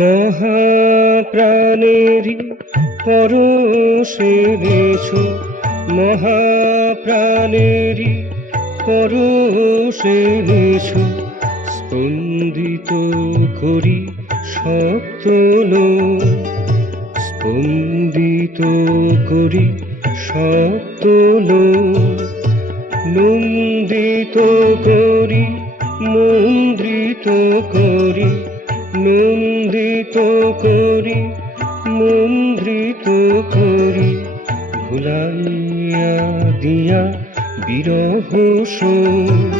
মহাপ্রাণেরই পরশে নেছো, মহাপ্রাণেরই পরশে নেছো, স্পন্দিত করি সপ্তলোক, স্পন্দিত করি সপ্তলোক, নন্দিত করি মন্দ্রিত করি, নন্দিত করি মন্দ্রিত করি, ভুলাইয়া দিয়া বিরহ শোক,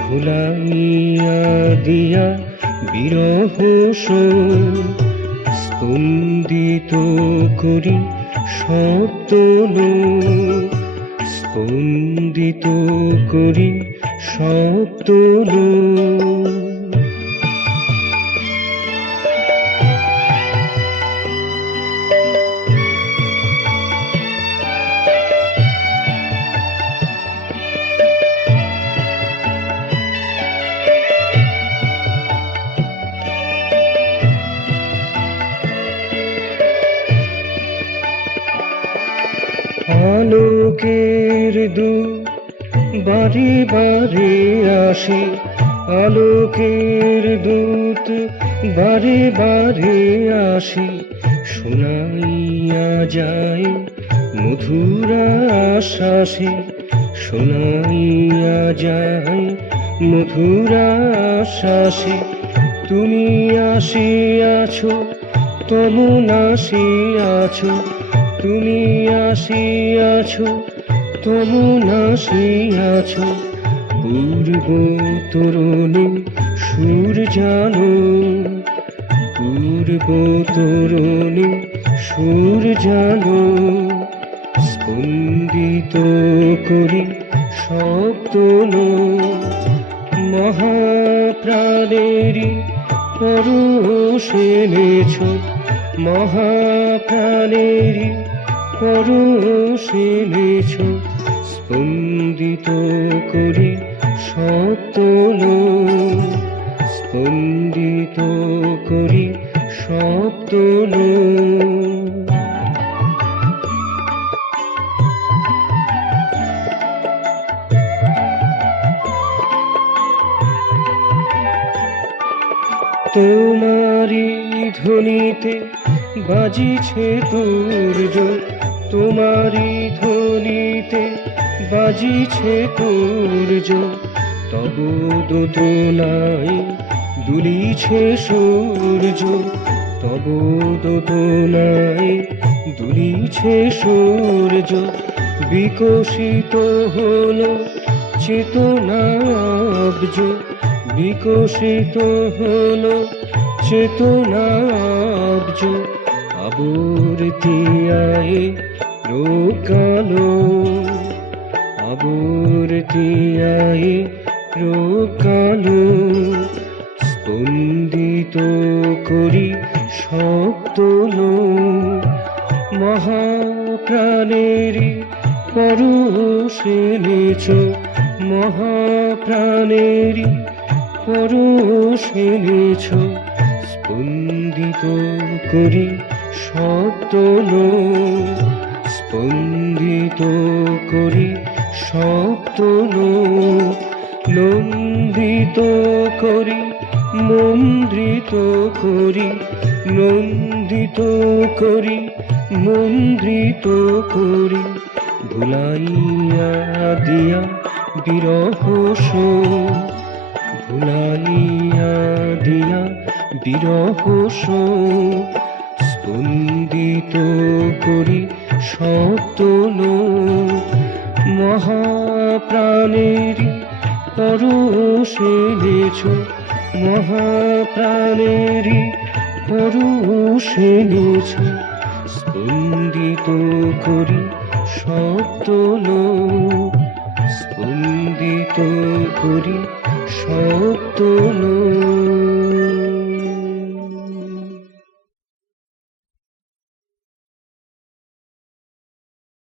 ভুলাইয়া দিয়া বিরহ শোক, স্পন্দিত করি সপ্তলোক, স্পন্দিত করি সপ্তলোক। আলোকের দূত বারে বারে আসে, আলোকের দূত বারে বারে আসে, শোনাইয়া যায় মধুর আশ্বাসে, শোনাইয়া যায় মধুর আশ্বাসে, তুমি আসিয়াছো তমন আসিয়াছো, তুমি আসিয়াছো তমন আসিয়াছো, পূর্ব তরুণী সুর জানো, পূর্ব তরুণী সুর জানো, স্পন্দিত করি সপ্তলোক, মহাপ্রাণেরই পরশে নেছো, মহাপ্রাণেরই পরশে নেছো, স্পন্দিত করি সপ্তলোক, স্পন্দিত করি সপ্তলোক। তোমারি ধ্বনিতে বাজিছে তুর্য, তোমারি ধ্বনিতে বাজিছে তুর্য, তব দোদনায় দুলিছে সূর্য, তব দোদনায় দুলিছে সূর্য, বিকশিত হলো চেতনাব্জ, বিকশিত হলো চেতনাব্জ, আবর্তিয়ায় রোকালো, আবর্তিয়ায় রোকালো, স্পন্দিত করি সপ্তলোক, মহাপ্রাণেরই পরশে নেছো, মহাপ্রাণেরই পরশে নেছো, স্পন্দিত করি সপ্তলোক, স্পন্দিত করি সপ্তলোক, নন্দিত করি মন্দ্রিত করি, নন্দিত করি মন্দ্রিত করি, ভুলাইয়া দিয়া বিরহ শোক, ভুলাইয়া দিয়া বিরহ শোক, স্পন্দিত করি সপ্তলোক, মহাপ্রাণেরই পরশে নেছো, মহাপ্রাণেরই পরশে নেছো, স্পন্দিত করি সপ্তলোক, স্পন্দিত করি সপ্তলোক।